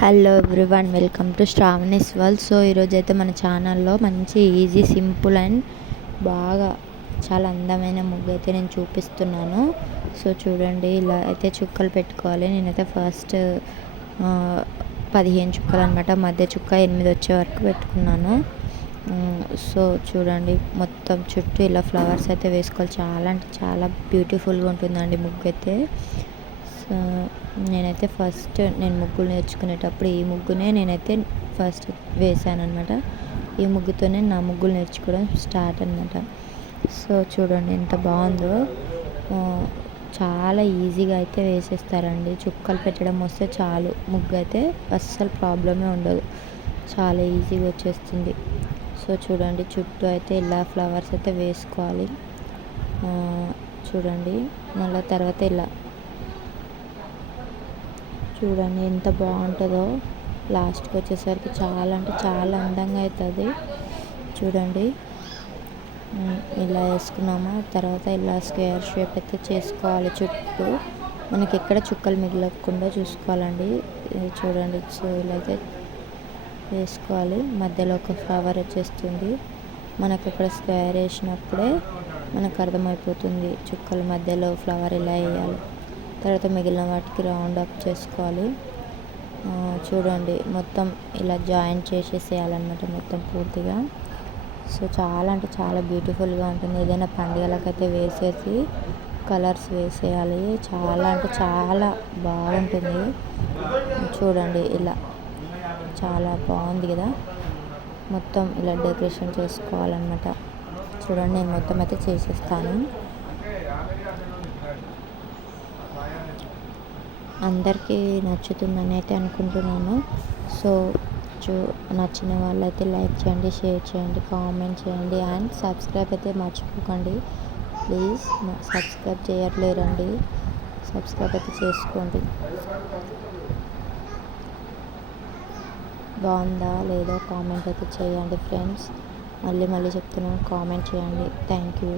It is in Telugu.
Hello everyone, welcome to Sravani's world. So ఈరోజైతే మన ఛానల్లో మంచి ఈజీ, సింపుల్ అండ్ బాగా చాలా అందమైన ముగ్గు అయితే నేను చూపిస్తున్నాను. సో చూడండి, ఇలా అయితే చుక్కలు పెట్టుకోవాలి. నేనైతే ఫస్ట్ 15 చుక్కలు అనమాట, మధ్య చుక్క 8 వచ్చే వరకు పెట్టుకున్నాను. సో చూడండి, మొత్తం చుట్టూ ఇలా ఫ్లవర్స్ అయితే వేసుకోవాలి. చాలా అంటే చాలా బ్యూటిఫుల్గా ఉంటుందండి ముగ్గు అయితే. నేనైతే ఫస్ట్ ముగ్గులు నేర్చుకునేటప్పుడు ఈ ముగ్గునే నేనైతే ఫస్ట్ వేసాను అనమాట. ఈ ముగ్గుతోనే నా ముగ్గులు నేర్చుకోవడం స్టార్ట్ అనమాట. సో చూడండి ఎంత బాగుందో. చాలా ఈజీగా అయితే వేసేస్తారండి. చుక్కలు పెట్టడం వస్తే చాలు, ముగ్గు అయితే అస్సలు ప్రాబ్లమే ఉండదు, చాలా ఈజీగా వచ్చేస్తుంది. సో చూడండి, చుట్టూ అయితే ఇలా ఫ్లవర్స్ అయితే వేసుకోవాలి. చూడండి, మళ్ళీ తర్వాత ఇలా చూడండి ఎంత బాగుంటుందో. లాస్ట్కి వచ్చేసరికి చాలా అంటే చాలా అందంగా అవుతుంది. చూడండి, ఇలా వేసుకున్నామా, తర్వాత ఇలా స్క్వేర్ షేప్ అయితే చేసుకోవాలి. చుట్టూ మనకి ఎక్కడ చుక్కలు మిగలకుండా చూసుకోవాలండి. చూడండి, సో ఇలాగే వేసుకోవాలి. మధ్యలో ఒక ఫ్లవర్ వచ్చేస్తుంది. మనకు అక్కడ స్క్వేర్ వేసినప్పుడే మనకు అర్థమైపోతుంది చుక్కల మధ్యలో ఫ్లవర్ ఇలా వేయాలి. తర్వాత మిగిలిన వాటికి రౌండ్ అప్ చేసుకోవాలి. చూడండి, మొత్తం ఇలా జాయింట్ చేసేసేయాలన్నమాట మొత్తం పూర్తిగా. సో చాలా అంటే చాలా బ్యూటిఫుల్గా ఉంటుంది. ఏదైనా పండుగలకైతే వేసేసి కలర్స్ వేసేయాలి. చాలా అంటే చాలా బాగుంటుంది. చూడండి, ఇలా చాలా బాగుంది కదా. మొత్తం ఇలా డెకరేషన్ చేసుకోవాలన్నమాట. చూడండి, నేను మొత్తం అయితే చేసేస్తాను. అందరికీ నచ్చుతుందని అయితే అనుకుంటున్నాను. సో నచ్చిన వాళ్ళైతే లైక్ చేయండి, షేర్ చేయండి, కామెంట్ చేయండి అండ్ సబ్స్క్రైబ్ అయితే మర్చిపోకండి ప్లీజ్. సబ్స్క్రైబ్ చేయట్లేరండి, సబ్స్క్రైబ్ అయితే చేసుకోండి. బాగుందా లేదో కామెంట్ అయితే చేయండి ఫ్రెండ్స్. మళ్ళీ చెప్తున్నాను, కామెంట్ చేయండి. Thank you.